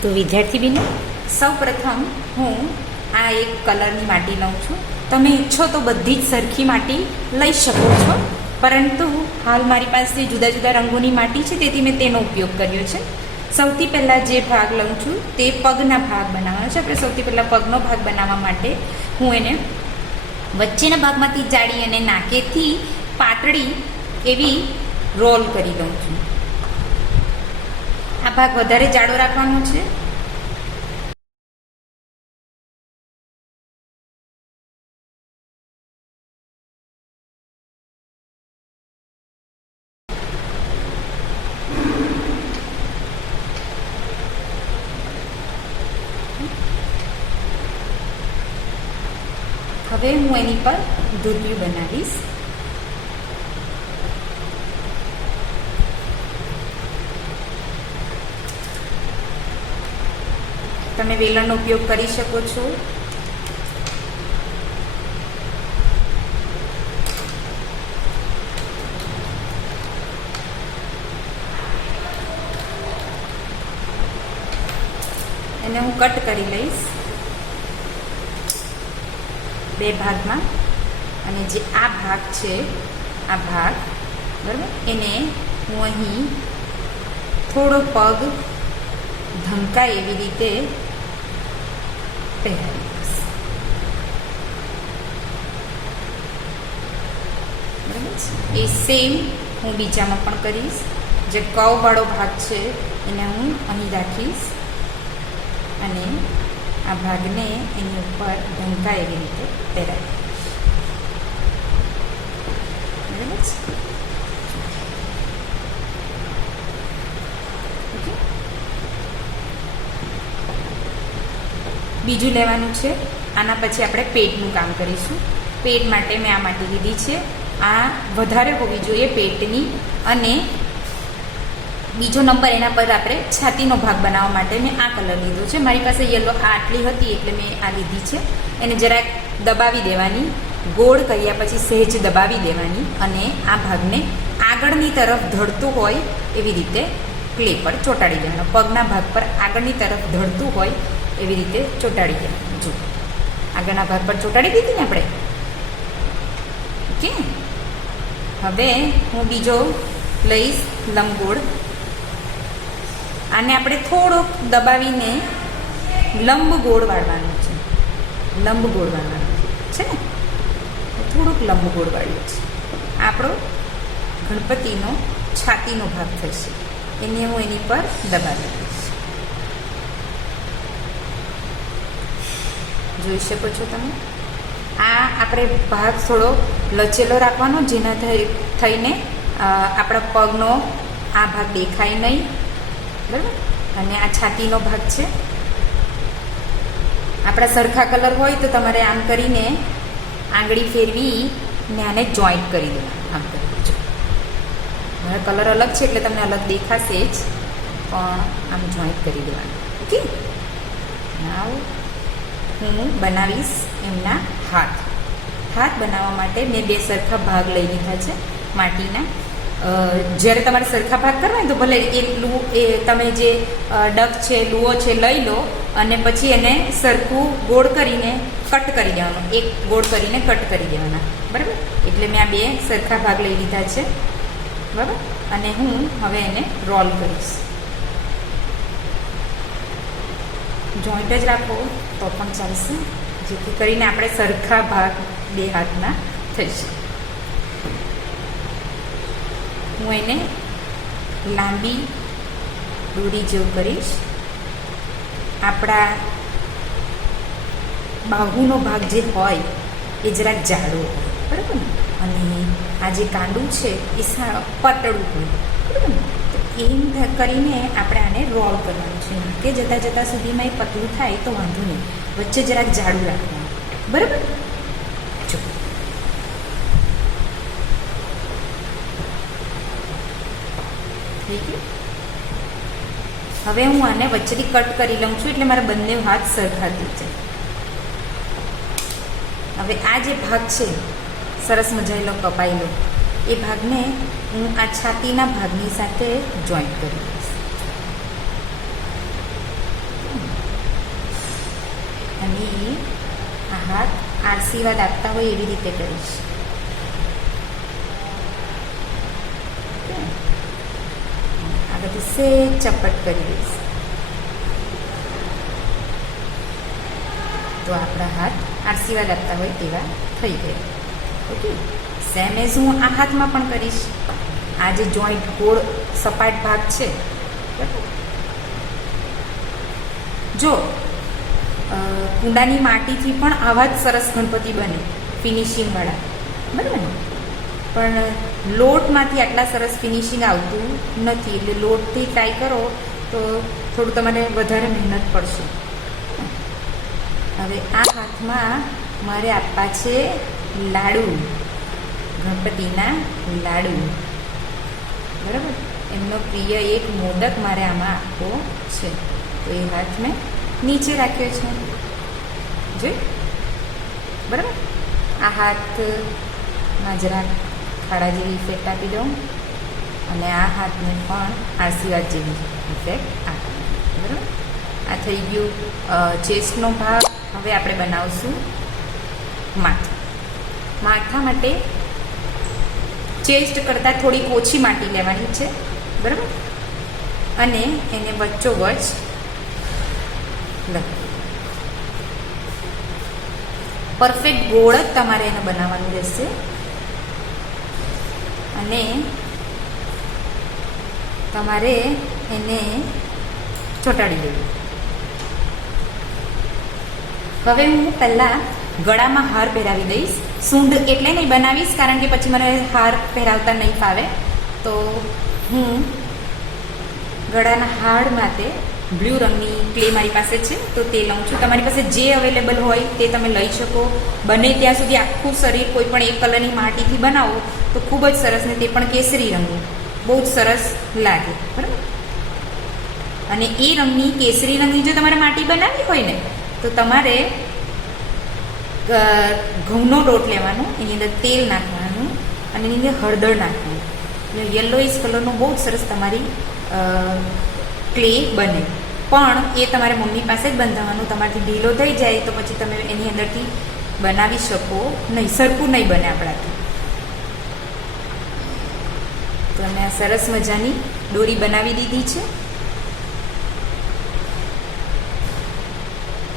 તો વિદ્યાર્થી બિનો સૌ પ્રથમ હું આ એક કલરની માટી લઉં છું. તમે ઈચ્છો તો બધી જ સરખી માટી લઈ શકો છો, પરંતુ હાલ મારી પાસે જુદા જુદા રંગોની માટી છે, તેથી મેં તેનો ઉપયોગ કર્યો છે. સૌથી પહેલાં જે ભાગ લઉં છું તે પગના ભાગ બનાવવાનો છે. આપણે સૌથી પહેલાં પગનો ભાગ બનાવવા માટે હું એને વચ્ચેના ભાગમાંથી જાળી અને નાકેથી પાતળી એવી રોલ કરી દઉં છું. આ ભાગ વધારે જાડો રાખવાનો છે. હવે હું એની પર દૂધિયું બનાવીશ. તમે વેલણનો ઉપયોગ કરી શકો છો. એને હું કટ કરી લઈશ બે ભાગમાં. અને જે આ ભાગ છે, આ ભાગ બરાબર, એને હું અહીં થોડો પગ ધમકાય એવી રીતે પહેરાવી દઈશ. બરાબર છે. એ સેમ હું બીજામાં પણ કરીશ. જે કવવાળો ભાગ છે એને હું અહીં રાખીશ અને આ ભાગને એની ઉપર ઢંકાય એવી રીતે પહેરાવી દઈશ. બરાબર છે. ઓકે, બીજું લેવાનું છે. આના પછી આપણે પેટનું કામ કરીશું. પેટ માટે મેં આ માટી લીધી છે. આ વધારે હોવી જોઈએ પેટની. અને બીજો નંબર એના પર આપણે છાતીનો ભાગ બનાવવા માટે મેં આ કલર લીધો છે. મારી પાસે યલો આ આટલી હતી એટલે મેં આ લીધી છે. એને જરાક દબાવી દેવાની, ગોળ કર્યા પછી સહેજ દબાવી દેવાની અને આ ભાગને આગળની તરફ ઢળતું હોય એવી રીતે ક્લે પર ચોંટાડી દેવાનો. પગના ભાગ પર આગળની તરફ ઢળતું હોય એવી રીતે ચોંટાડી દેવાનું. જો આગળના ભાગ પર ચોંટાડી દીધી ને આપણે. ઓકે, હવે હું બીજો લઈશ લંબગોળ. આને આપણે થોડોક દબાવીને લંબગોળ વાળવાનું છે. લંબગોળ વાળવાનું છે ને, થોડુંક લંબગોળ વાળીએ છીએ. આપણો ગણપતિનો છાતીનો ભાગ થશે. એને હું એની પર દબાવી દઈશ. જોઈ શકો છો તમે. આ આપણે ભાગ થોડો લચેલો રાખવાનો, જેના થઈને આપણા પગનો આ ભાગ દેખાય નહીં. બરાબર. અને આ છાતીનો ભાગ છે. આપણા સરખા કલર હોય તો તમારે આમ કરીને આંગળી ફેરવી ને આને જોઈન્ટ કરી દેવાનું. આમ કરી દેજો. મારા કલર અલગ છે એટલે તમને અલગ દેખાશે જ, પણ આમ જોઈન્ટ કરી દેવાનું. ઓકે, નાવ હું બનાવીશ એમના હાથ. હાથ બનાવવા માટે મેં બે સરખા ભાગ લઈ લીધા છે માટીના. જ્યારે તમારે સરખા ભાગ કરવા હોય તો ભલે એ તમે જે ડક છે, લુઓ છે લઈ લો અને પછી એને સરખું ગોળ કરીને કટ કરી દેવાનો. એક ગોળ કરીને કટ કરી દેવાના. બરાબર. એટલે મેં આ બે સરખા ભાગ લઈ લીધા છે. બરાબર. અને હું હવે એને રોલ કરીશ. જોઈન્ટ જ રાખો તો પણ ચાલશે, જેથી કરીને આપણે સરખા ભાગ બે હાથના થશે. હું એને લાંબી દોરી જેવું કરીશ. આપણા બાહુનો ભાગ જે હોય એ જરાક જાડો હોય. બરાબર ને. અને આ જે કાંડું છે એ પાતળું હોય. બરાબર ને. તો એમ કરીને આપણે આને રોલ કરવાનું છે. કે જતાં જતાં સુધીમાં એ પતલું થાય તો વાંધો નહીં, વચ્ચે જરાક જાડું રાખવાનું. બરાબર. જો હવે હું આને વચ્ચેથી કટ કરી લઉં છું, એટલે મારા બંને હાથ સરખા થઈ જાય. હવે આ જે ભાગ છે સરસ મજાયેલો કપાયેલો, એ ભાગને હું આ છાતીના ભાગની સાથે જોઈન્ટ કરી દઈશ. અહીં આ હાથ આશીર્વાદ આપતા હોય એવી રીતે કરીશ. આ બધું સેજ ચપટ કરી દઈશ. તો આપણા હાથ આશીર્વાદ આપતા હોય તેવા થઈ ગયા. ઓકે, સેમ એઝ હું આ હાથમાં પણ કરીશ. આ જે જોઈન્ટ ગોળ સપાટ ભાગ છે, જો કુંડાની માટીથી પણ આવા જ સરસ ગણપતિ બને ફિનિશિંગવાળા, બરાબર ને? પણ લોટમાંથી આટલા સરસ ફિનિશિંગ આવતું નથી, એટલે લોટથી ટ્રાય કરો તો થોડું તમારે વધારે મહેનત પડશે. હવે આ હાથમાં મારે આપવા છે લાડુ, ગણપતિના લાડુ, બરાબર? એમનો પ્રિય એક મોદક મારે આમાં આપવો છે. તો એ હાથ મેં નીચે રાખ્યો છે, જોઈ, બરાબર? આ હાથમાં જરાક ખાડા જેવી ઇફેક્ટ આપી દઉં અને આ હાથને પણ આશીર્વાદ જેવી ઇફેક્ટ આપી દઉં, બરાબર? આ થઈ ગયું ચેસ્ટનો ભાગ. હવે આપણે બનાવશું માથું. માથા માટે ચેસ્ટ કરતાં થોડીક ઓછી માટી લેવાની છે, બરાબર? અને એને વચ્ચોવચ પરફેક્ટ ગોળ જ તમારે એને બનાવવાનું રહેશે. અને તમારે એને ચોંટાડી દેવું. હવે હું પહેલાં ગળામાં હાર પહેરાવી દઈશ. સૂંઢ એટલે નહીં બનાવીશ, કારણ કે પછી મને હાર પહેરાવતા નહીં ફાવે. તો હું ગળાના હાર માટે બ્લુ રંગની ક્લે મારી પાસે છે, તો તે લઉં છું. તમારી પાસે જે અવેલેબલ હોય તે તમે લઈ શકો. બને ત્યાં સુધી આખું શરીર કોઈ પણ એક કલરની માટીથી બનાવો તો ખૂબ જ સરસ, ને તે પણ કેસરી રંગનું બહુ જ સરસ લાગે, બરાબર? અને એ રંગની કેસરી રંગની જો તમારે માટી બનાવવી હોય ને તો તમારે ઘઉંનો લોટ લેવાનો, એની અંદર તેલ નાખવાનું અને એની અંદર હળદર નાખવાનું. એટલે યલોઈશ કલરનો બહુ જ સરસ તમારી ક્લે બને. પણ એ તમારે મમ્મી પાસે જ બંધાવવાનું. તમારાથી ઢીલો થઈ જાય તો પછી તમે એની અંદરથી બનાવી શકો નહીં, સરખું નહીં બને આપણાથી. તો અમે આ સરસ મજાની દોરી બનાવી દીધી છે.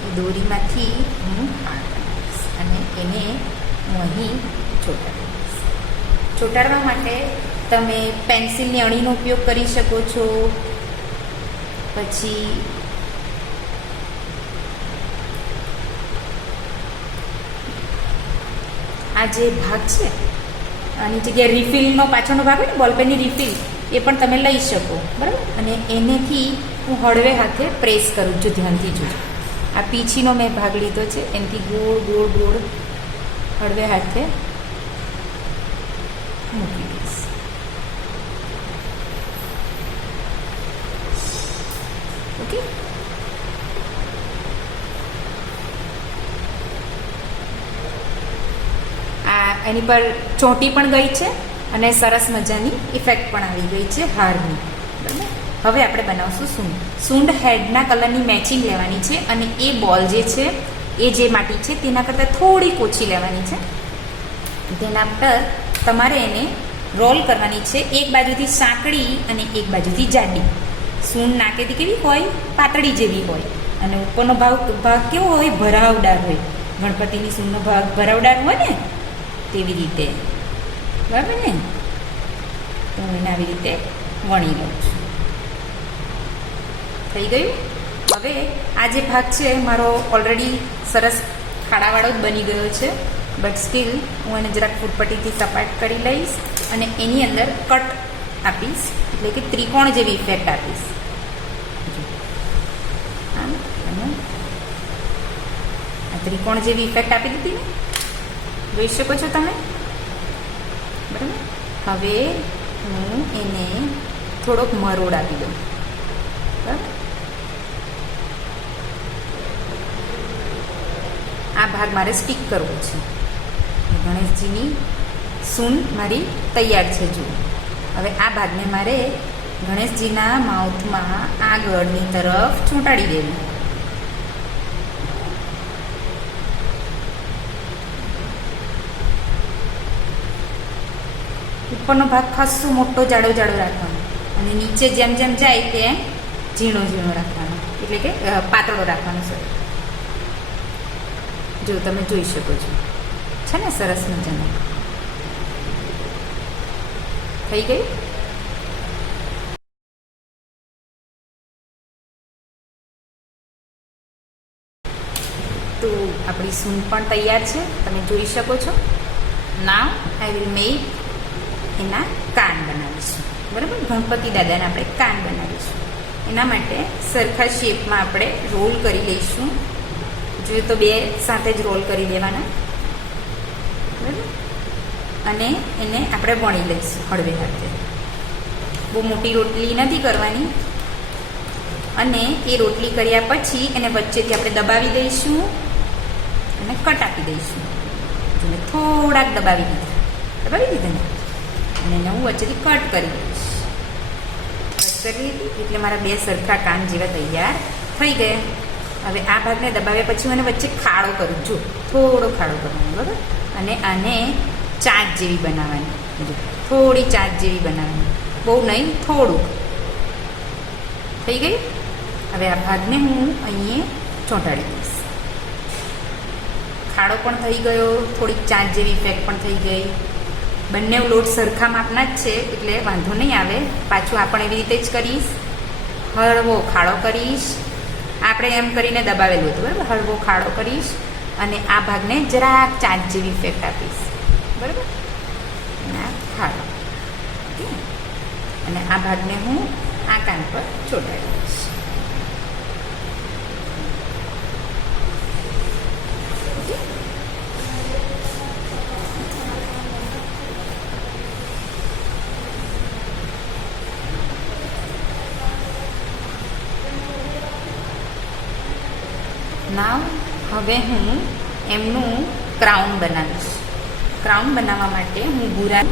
એ દોરીમાંથી હું અને એને હું અહીં ચોંટાડીશ. ચોંટાડવા માટે તમે પેન્સિલની અણીનો ઉપયોગ કરી શકો છો. પછી આ જે ભાગ છે આની જગ્યાએ રિફિલનો પાછળનો ભાગ હોય ને, બોલપેનની રિફિલ, એ પણ તમે લઈ શકો, બરાબર? અને એનેથી હું હળવે હાથે પ્રેસ કરું છું, ધ્યાનથી જોજો. આ પીછીનો મેં ભાગ લીધો છે, એનાથી ગોળ ગોળ ગોળ હળવે હાથે મૂકી દઈશ. ઓકે, આ એની પર ચોંટી પણ ગઈ છે અને સરસ મજાની ઇફેક્ટ પણ આવી ગઈ છે હારની, બરાબર? હવે આપણે બનાવશું સૂંઢ. સૂંઢ હેડના કલરની મેચિંગ લેવાની છે અને એ બોલ જે છે એ જે માટી છે તેના કરતાં થોડીક ઓછી લેવાની છે. તેના પર તમારે એને રોલ કરવાની છે, એક બાજુથી સાંકડી અને એક બાજુથી જાડી. સૂંઢ નાકેથી કેવી હોય? પાતળી જેવી હોય. અને ઉપરનો ભાગ કેવો હોય? ભરાવદાર હોય. ગણપતિની સૂંઢનો ભાગ ભરાવદાર હોય ને, તેવી રીતે, બરાબર ને? તો હું એને આવી રીતે વણી લઉં છું. થઈ ગયું. હવે આ જે ભાગ છે મારો ઓલરેડી સરસ ખાડાવાળો જ બની ગયો છે, બટ સ્ટીલ હું એને જરાક ફૂટપટ્ટીથી સપાટ કરી લઈશ અને એની અંદર કટ આપીશ, એટલે કે ત્રિકોણ જેવી ઇફેક્ટ આપીશ. આ ત્રિકોણ જેવી ઇફેક્ટ આપી દીધી ને, જોઈ શકો છો તમે, બરાબર? હવે હું એને થોડોક મરોડ આપી દઉં, બરાબર? આ ભાગ મારે સ્ટીક કરવો છે. ગણેશજીની સૂંઢ મારી તૈયાર છે, જુઓ. હવે આ ભાગને મારે ગણેશજીના માઉથમાં આગળની તરફ ચોંટાડી દેવું. ઉપરનો ભાગ ખાસો મોટો જાડો જાડો રાખવાનો અને નીચે જેમ જેમ જાય તેમ ઝીણો ઝીણો રાખવાનો, એટલે કે પાતળો રાખવાનો. સર જો તમે જોઈ શકો છો, છે ને સરસ મજાનો થઈ ગયું. તો આપણી સૂન પણ તૈયાર છે, તમે જોઈ શકો છો. નાવ આઈ વિલ મેક એના કાન બનાવીશું. બરાબર, ગણપતિ દાદાને આપણે કાન બનાવીશું. એના માટે સરખા શેપમાં આપણે રોલ કરી લઈશું. જોઈએ તો બે સાથે જ રોલ કરી દેવાના. બરાબર, અને એને આપણે વણી લઈશું હળવે હાથે. બહુ મોટી રોટલી નથી કરવાની. અને એ રોટલી કર્યા પછી એને વચ્ચેથી આપણે દબાવી દઈશું અને કટ આપી દઈશું. એટલે થોડાક દબાવી દીધા ને, અને એને હું વચ્ચેથી કટ કરી દઈશ. કટ કરી લીધી એટલે મારા બે સરખા કાન જેવા તૈયાર થઈ ગયા. હવે આ ભાગને દબાવ્યા પછી મને વચ્ચે ખાડો કરું, જો થોડો ખાડો કરવાનો. બરાબર, અને આને ચાંચ જેવી બનાવવાની. જો થોડી ચાંચ જેવી બનાવવાની, બહુ નહીં, થોડુંક. થઈ ગયું. હવે આ ભાગને હું અહીંયા ચોંટાડી દઈશ. ખાડો પણ થઈ ગયો, થોડીક ચાંચ જેવી ઇફેક્ટ પણ થઈ ગઈ. બંને લોટ સરખા માપના જ છે એટલે વાંધો નહીં આવે. પાછું આ પણ એવી રીતે જ કરીશ. હળવો ખાડો કરીશ. આપણે એમ કરીને દબાવેલું હતું, બરાબર. હળવો ખાડો કરીશ અને આ ભાગને જરાક ચાંચ જેવી ઇફેક્ટ આપીશ. બરાબર, અને આ ખાડો, અને આ ભાગને હું આ કાન પર ચોંટાડી દઈશ. નાવ હવે હું એમનું ક્રાઉન બનાવીશ. ક્રાઉન બનાવવા માટે હું ભૂરા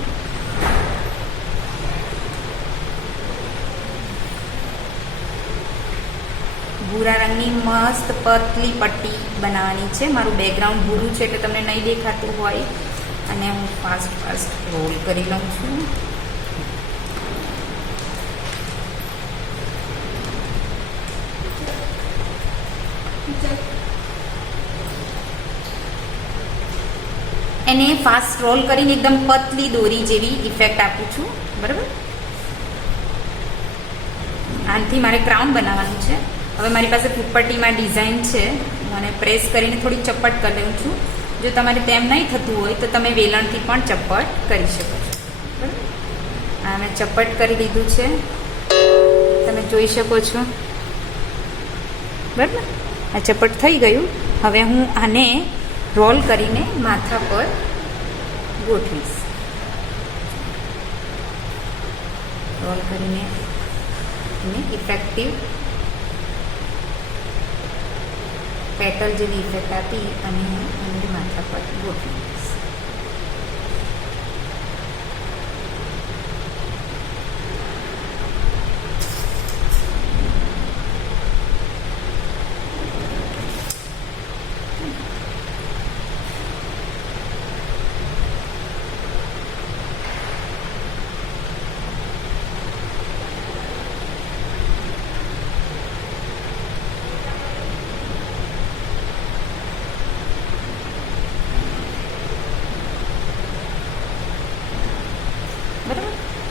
રંગની મસ્ત પતલી પટ્ટી બનાવવાની છે. મારું બેકગ્રાઉન્ડ ભૂરું છે એટલે તમને નહીં દેખાતું હોય. અને હું ફાસ્ટ રોલ કરી લઉં છું. એને ફાસ્ટ રોલ કરીને એકદમ પતલી દોરી જેવી ઇફેક્ટ આપું છું. બરાબર, આનાથી મારે ક્રાઉન બનાવવાનું છે. હવે મારી પાસે ફૂટપટ્ટીમાં ડિઝાઇન છે, મને પ્રેસ કરીને થોડી ચપટ કરી લઉં છું. જો તમારે તેમ નહીં થતું હોય તો તમે વેલણથી પણ ચપટ કરી શકો છો. બરાબર, આ મેં ચપટ કરી દીધું છે, તમે જોઈ શકો છો. બરાબર, આ ચપટ થઈ ગયું. હવે હું આને રોલ કરીને માથા પર ગોઠવીશ. રોલ કરીને એને ઇફેક્ટિવ પેટલ જેવી ઇફેક્ટ આપી અને એને માથા પર ગોઠવી દઈશ.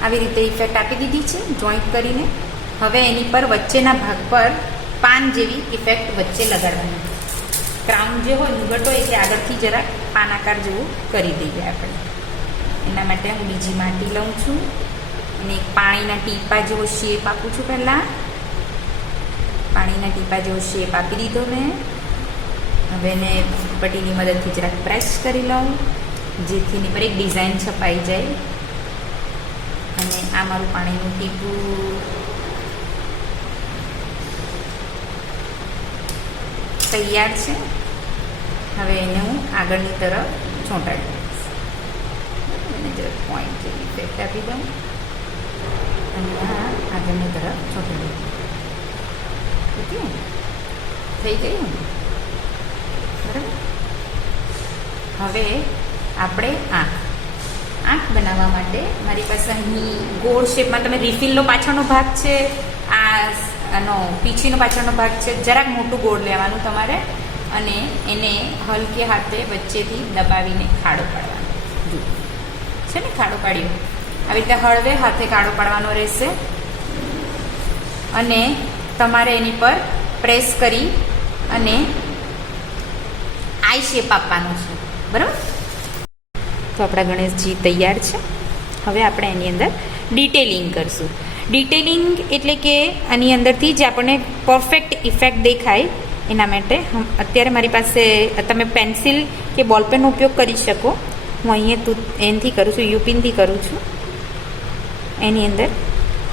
આવી રીતે ઇફેક્ટ આપી દીધી છે જોઈન્ટ કરીને. હવે એની પર વચ્ચેના ભાગ પર પાન જેવી ઇફેક્ટ વચ્ચે લગાડવાની. ક્રાઉન જે હોય મુગટ હોય એટલે આગળથી જરાક પાન આકાર જેવું કરી દઈએ આપણે. એના માટે હું બીજી માટી લઉં છું અને એક પાણીના ટીપા જેવો શેપ આપું છું. પહેલાં પાણીના ટીપા જેવો શેપ આપી દીધો મેં. હવે એને પટ્ટીની મદદથી જરાક પ્રેસ કરી લઉં જેથી એની પર એક ડિઝાઇન છપાઈ જાય. અને આ મારું પાણીનું ટીપું તૈયાર છે. હવે એને હું આગળની તરફ ચોંટાડી દઈશ. એને જરાક પોઈન્ટ જેવી ઇફેક્ટ આપી દઉં અને આ આગળની તરફ ચોંટાડી દઉં. ઓકે, થઈ ગયું. બરાબર, હવે આપણે આંખ બનાવવા માટે મારી પાસે અહીં ગોળ શેપમાં તમે રિફિલનો પાછળનો ભાગ છે, આનો પીછીનો પાછળનો ભાગ છે, જરાક મોટું ગોળ લેવાનું તમારે અને એને હલકે હાથે વચ્ચેથી દબાવીને ખાડો પાડવાનો. જુઓ છે ને ખાડો પાડ્યો, આવી રીતે હળવે હાથે ખાડો પાડવાનો રહેશે અને તમારે એની પર પ્રેસ કરી અને આઈ શેપ આપવાનો છે. બરાબર, તો આપણા ગણેશજી તૈયાર છે. હવે આપણે એની અંદર ડિટેલિંગ કરશું. ડિટેલિંગ એટલે કે આની અંદરથી જ આપણને પરફેક્ટ ઇફેક્ટ દેખાય એના માટે અત્યારે મારી પાસે તમે પેન્સિલ કે બોલપેનનો ઉપયોગ કરી શકો. હું અહીંયા એનથી કરું છું, યુપિનથી કરું છું. એની અંદર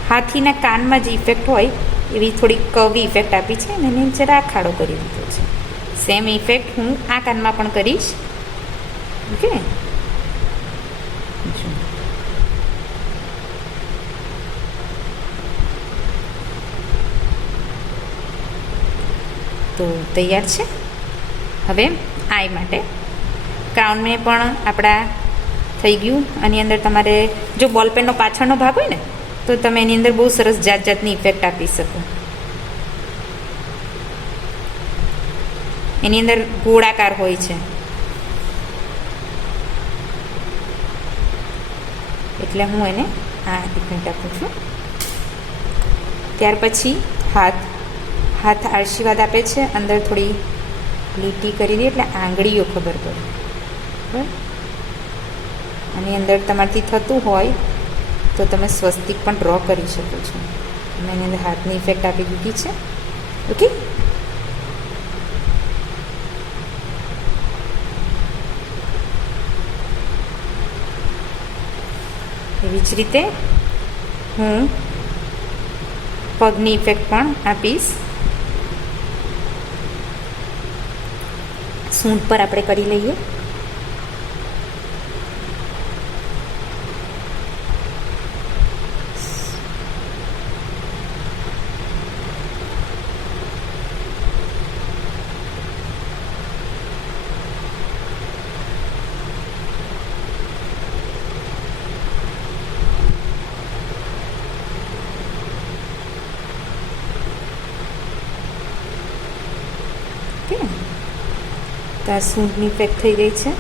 હાથીના કાનમાં જે ઇફેક્ટ હોય એવી થોડી કવી ઇફેક્ટ આપી છે અને એને જરા ખાડો કરી દીધો છે. સેમ ઇફેક્ટ હું આ કાનમાં પણ કરીશ. ઓકે, તો તૈયાર છે. હવે આઈ માટે ક્રાઉનને પણ આપણા થઈ ગયું. આની અંદર તમારે જો બોલપેનનો પાછળનો ભાગ હોય ને તો તમે એની અંદર બહુ સરસ જાત જાતની ઇફેક્ટ આપી શકો. એની અંદર ગોળાકાર હોય છે એટલે હું એને આ ઇફેક્ટ આપું છું. ત્યાર પછી હાથ આશીર્વાદ આપે છે, અંદર થોડી લીટી કરી દે એટલે આંગળીઓ ખબર પડે. બરાબર, આની અંદર તમારાથી થતું હોય તો તમે સ્વસ્તિક પણ ડ્રો કરી શકો છો. અને એની અંદર હાથની ઇફેક્ટ આપી દીધી છે. ઓકે, એવી જ રીતે હું પગની ઇફેક્ટ પણ આપીશ. સૂંઢ પર આપણે કરી લઈએ. તો આ સૂંઢની ઇફેક્ટ થઈ ગઈ છે.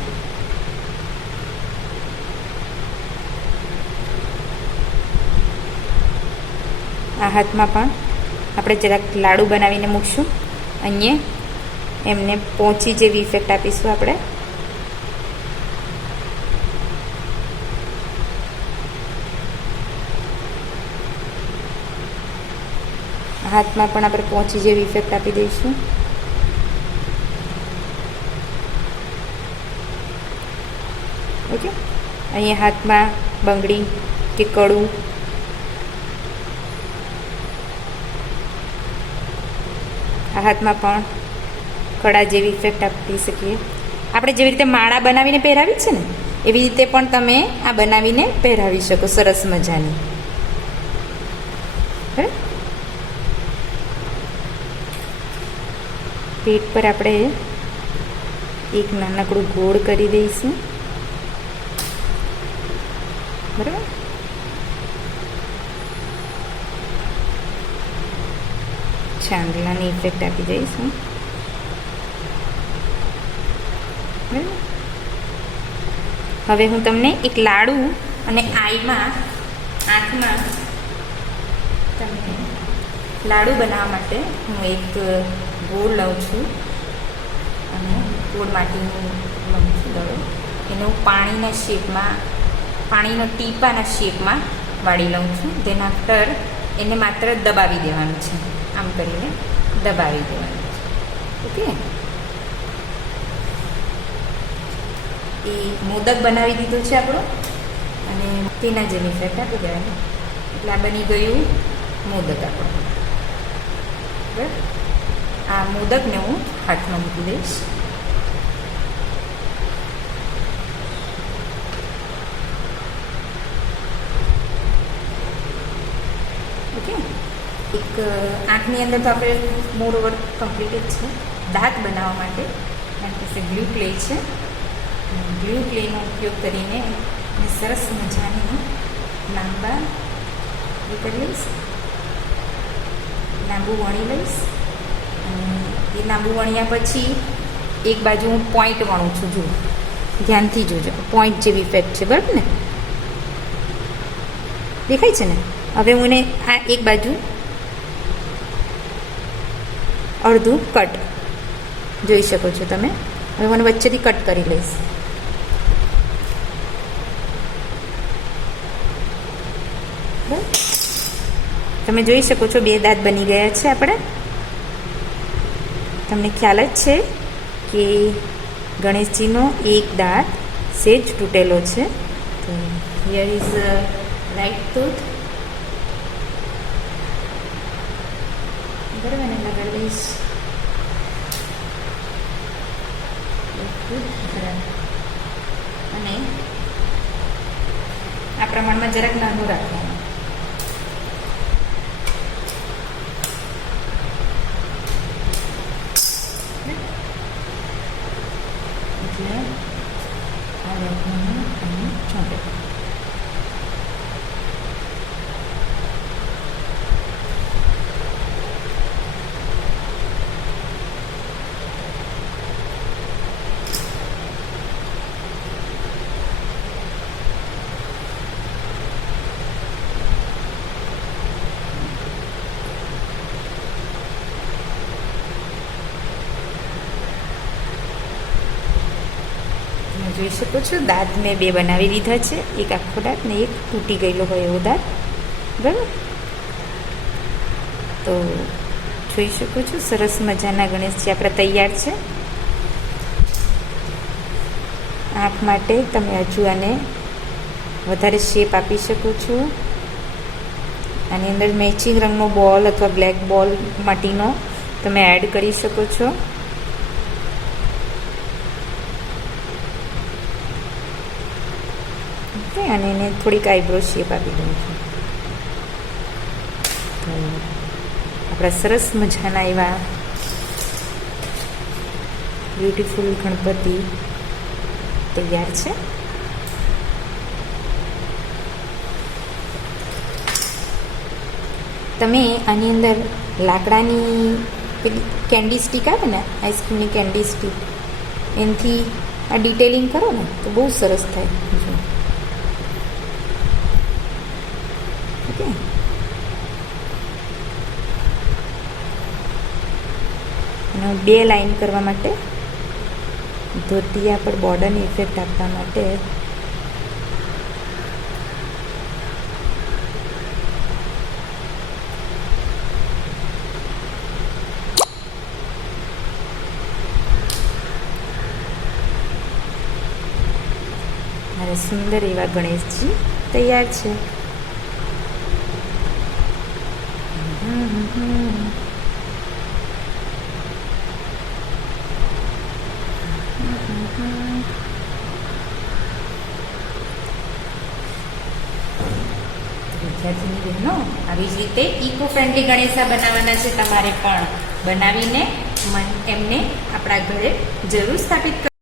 આ હાથમાં પણ આપણે જરાક લાડુ બનાવીને મૂકશું. અહીંયા એમને પહોંચી જેવી ઇફેક્ટ આપીશું આપણે. હાથમાં પણ આપણે પહોંચી જેવી ઇફેક્ટ આપી દઈશું. ઓકે, અહીંયા હાથમાં બંગડી કે કડું, આ હાથમાં પણ કડા જેવી ઇફેક્ટ આપી શકીએ. આપણે જેવી રીતે માળા બનાવીને પહેરાવી છે ને એવી રીતે પણ તમે આ બનાવીને પહેરાવી શકો સરસ મજાની. બરાબર, પેટ પર આપણે એક નાનકડું ગોળ કરી દઈશું. બરાબર, ચાંદલાની ઇફેક્ટ આપી દઈશું. બરાબર, હવે હું તમને એક લાડુ અને આંખમાં તમને લાડુ બનાવવા માટે હું એક ગોળ લઉં છું અને ગોળ માટીનું લઉં છું દડો. એને હું પાણીના ટીપાના શેપમાં વાળી લઉં છું. ધેન આફ્ટર એને માત્ર દબાવી દેવાનું છે, આમ કરીને દબાવી દેવાનું છે. ઓકે, એ મોદક બનાવી દીધો છે આપણો અને તેના જેની ઇફેક્ટ આપી દેવાની એટલે આ બની ગયું મોદક આપણું. બરાબર, આ મોદકને હું હાથમાં મૂકી દઈશ. ઓકે, એક આંખની અંદર તો આપણે મોર ઓવર કમ્પ્લીટ જ છે. દાંત બનાવવા માટે મારી પાસે ગ્લુ ક્લે છે. ગ્લુ ક્લેનો ઉપયોગ કરીને અને સરસ મજાની લાંબા એ કરી લઈશ, લાંબુ વણી લઈશ. અને એ લાંબુ વણ્યા પછી એક બાજુ હું પોઈન્ટ વણું છું. જુઓ, ધ્યાનથી જોજો, પોઈન્ટ જેવી ઇફેક્ટ છે, બરાબર ને? દેખાય છે ને? હવે હું એને આ એક બાજુ અડધું કટ જોઈ શકો છો તમે. હવે મને વચ્ચેથી કટ કરી લઈશ. તમે જોઈ શકો છો 2 દાંત બની ગયા છે આપણે. તમને ખ્યાલ જ છે કે ગણેશજીનો એક દાંત સેજ તૂટેલો છે. તો હિયર ઇઝ રાઈટ ટૂથ. બરાબર ને? લગાડી દઈશ. અને આ પ્રમાણમાં જરાક નાનું રાખવાનું. એટલે આ રાખવાનું અને ચોંટે. જોઈ શકો છો દાંત મેં 2 બનાવી લીધા છે. એક આખો દાંત ને એક તૂટી ગયેલો હોય એવો દાંત. બરાબર? તો જોઈ શકો છો સરસ મજાના ગણેશજી આપણા તૈયાર છે. આંખ માટે તમે હજુ આને વધારે શેપ આપી શકો છો. આની અંદર મેચિંગ રંગનો બોલ અથવા બ્લેક બોલ માટીનો તમે એડ કરી શકો છો. અને એને થોડીક આઈબ્રો શેપ આપી દઉં છું. તો આપણા સરસ મજાના એવા બ્યુટીફુલ ગણપતિ તૈયાર છે. તમે આની અંદર લાકડાની પેલી કેન્ડી સ્ટીક આવે ને, આઈસ્ક્રીમની કેન્ડી સ્ટીક, એનાથી આ ડિટેલિંગ કરો ને તો બહુ સરસ થાય. ઓકે, અને 2 લાઈન કરવા માટે ધોતિયા પર બોર્ડરની ઇફેક્ટ આપવા માટે મારે સુંદર એવા ગણેશજી તૈયાર છે. વિદ્યાર્થીની બહેનો, આવી જ રીતે ઇકો ફ્રેન્ડલી ગણેશા બનાવવાના છે તમારે પણ. બનાવીને એમને આપણા ઘરે જરૂર સ્થાપિત